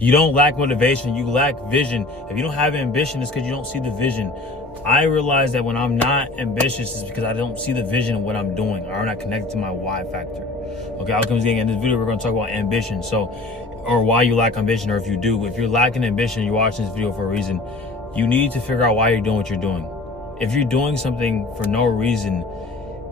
You don't lack motivation, you lack vision. If you don't have ambition, it's because you don't see the vision. I realize that when I'm not ambitious, it's because I don't see the vision of what I'm doing, or I'm not connected to my why factor. Okay, Outcomes Gang. In this video, we're going to talk about ambition. So, or why you lack ambition, or if you do. If you're lacking ambition, you're watching this video for a reason. You need to figure out why you're doing what you're doing. If you're doing something for no reason,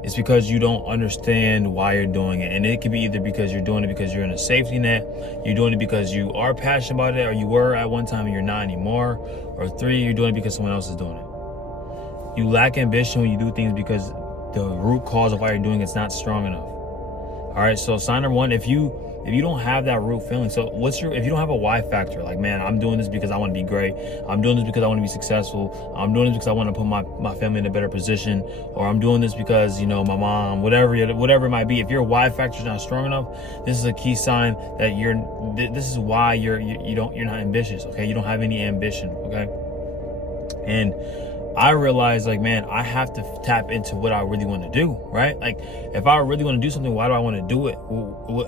it's because you don't understand why you're doing it. And it could be either because you're doing it because you're in a safety net, you're doing it because you are passionate about it, or you were at one time and you're not anymore, or 3, you're doing it because someone else is doing it. You lack ambition when you do things because the root cause of why you're doing it's not strong enough. All right, so sign number 1, if you don't have that root feeling, so if you don't have a why factor, like, man, I'm doing this because I want to be great, I'm doing this because I want to be successful, I'm doing this because I want to put my family in a better position, or I'm doing this because, you know, my mom, whatever it might be. If your why factor is not strong enough, this is a key sign that this is why you're not ambitious. Okay, you don't have any ambition. Okay, and I realized, like, man, I have to tap into what I really want to do, right? Like, if I really want to do something, why do I want to do it?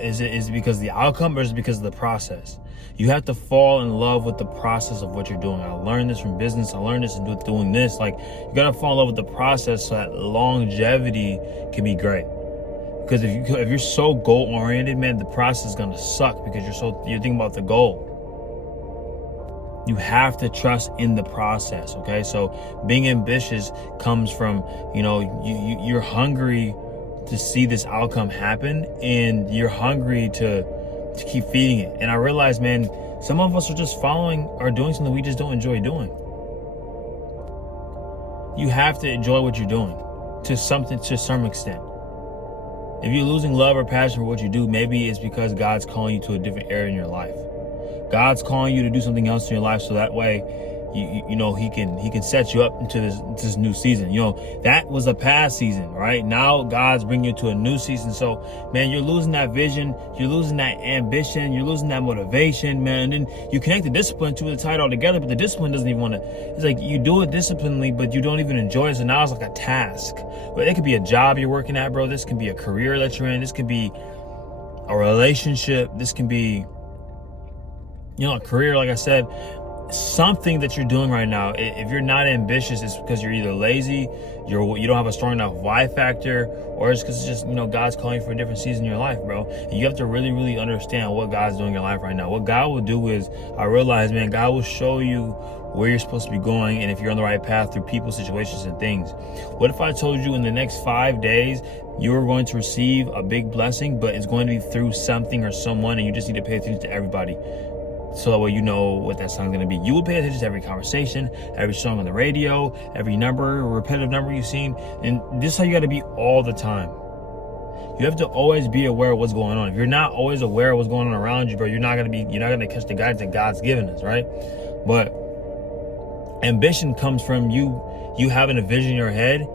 Is it because of the outcome, or is it because of the process? You have to fall in love with the process of what you're doing. I learned this from business. I learned this doing this. Like, you got to fall in love with the process so that longevity can be great. Because if you're so goal oriented, man, the process is going to suck because you're thinking about the goal. You have to trust in the process. Okay, so being ambitious comes from, you know, you're hungry to see this outcome happen, and you're hungry to keep feeding it. And I realized, man, some of us are just following or doing something we just don't enjoy doing. You have to enjoy what you're doing to some extent. If you're losing love or passion for what you do, maybe it's because God's calling you to a different area in your life. God's calling you to do something else in your life, so that way, you know, he can set you up into this new season. You know, that was a past season, right? Now God's bringing you to a new season. So, man, you're losing that vision, you're losing that ambition, you're losing that motivation, man. And then you connect the discipline to the title altogether, but the discipline doesn't even want to. It's like you do it disciplinedly, but you don't even enjoy it. So now it's like a task. But it could be a job you're working at, bro. This can be a career that you're in. This can be a relationship. This can be, you know, a career, like I said, something that you're doing right now. If you're not ambitious, it's because you're either lazy, you don't have a strong enough why factor, or it's because it's just, you know, God's calling you for a different season in your life, bro. And you have to really, really understand what God's doing in your life right now. What God will do is, I realize, man, God will show you where you're supposed to be going, and if you're on the right path through people, situations, and things. What if I told you in the next 5 days you're going to receive a big blessing, but it's going to be through something or someone, and you just need to pay attention to everybody? So that way you know what that song's going to be. You will pay attention to every conversation, every song on the radio, every number, repetitive number you've seen. And this is how you got to be all the time. You have to always be aware of what's going on. If you're not always aware of what's going on around you, bro, you're not going to catch the guidance that God's given us, right? But ambition comes from you having a vision in your head,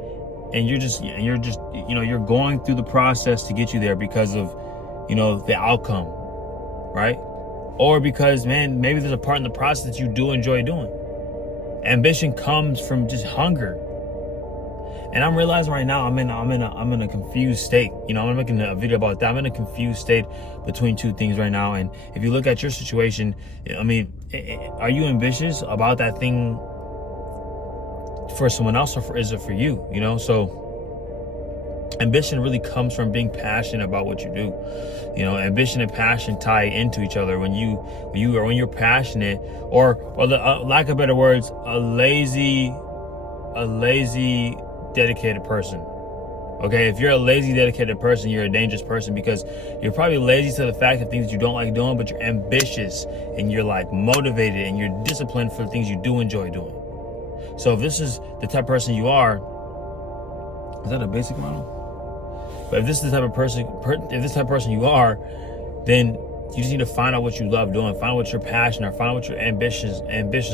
and you're just, you know, you're going through the process to get you there because of, you know, the outcome, right? Or because, man, maybe there's a part in the process that you do enjoy doing. Ambition comes from just hunger. And I'm realizing right now I'm in a confused state. You know, I'm making a video about that. I'm in a confused state between two things right now. And if you look at your situation, I mean, are you ambitious about that thing for someone else, or is it for you? You know, so ambition really comes from being passionate about what you do. You know, ambition and passion tie into each other. When you're passionate, or the lack of better words, a lazy dedicated person. Okay, if you're a lazy dedicated person, you're a dangerous person, because you're probably lazy to the fact of things that you don't like doing, but you're ambitious and you're like motivated and you're disciplined for the things you do enjoy doing. So if this is the type of person you are, is that a basic model? But if this is the type of person you are, then you just need to find out what you love doing, find out what you're passionate, or find out what you're ambitious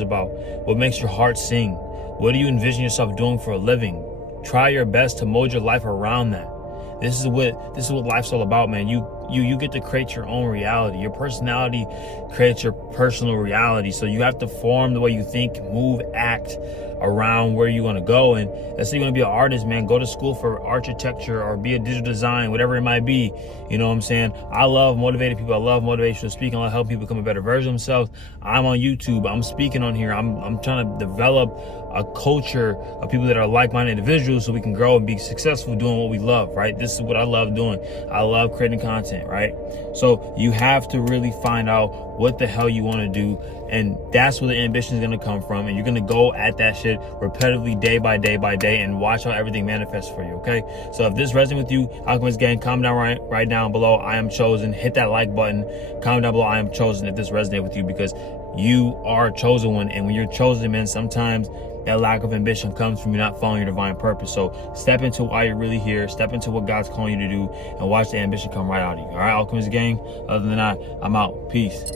about, what makes your heart sing, what do you envision yourself doing for a living. Try your best to mold your life around that. This is what life's all about, man. You get to create your own reality. Your personality creates your personal reality. So you have to form the way you think, move, act around where you want to go. And let's say you want to be an artist, man, go to school for architecture or be a digital design, whatever it might be. You know what I'm saying? I love motivating people. I love motivational speaking. I help people become a better version of themselves. I'm on YouTube. I'm speaking on here. I'm trying to develop a culture of people that are like-minded individuals so we can grow and be successful doing what we love, right? This is what I love doing. I love creating content, right? So you have to really find out what the hell you want to do, and that's where the ambition is going to come from. And you're going to go at that shit repetitively, day by day by day, and watch how everything manifests for you. Okay, so if this resonates with you, Alchemist Gang, comment down right down below, I am chosen. Hit that like button. Comment down below, I am chosen, if this resonates with you, because you are a chosen one. And when you're chosen, man, sometimes that lack of ambition comes from you not following your divine purpose. So step into why you're really here, step into what God's calling you to do, and watch the ambition come right out of you. All right, Alchemist Gang, other than that, I'm out. Peace.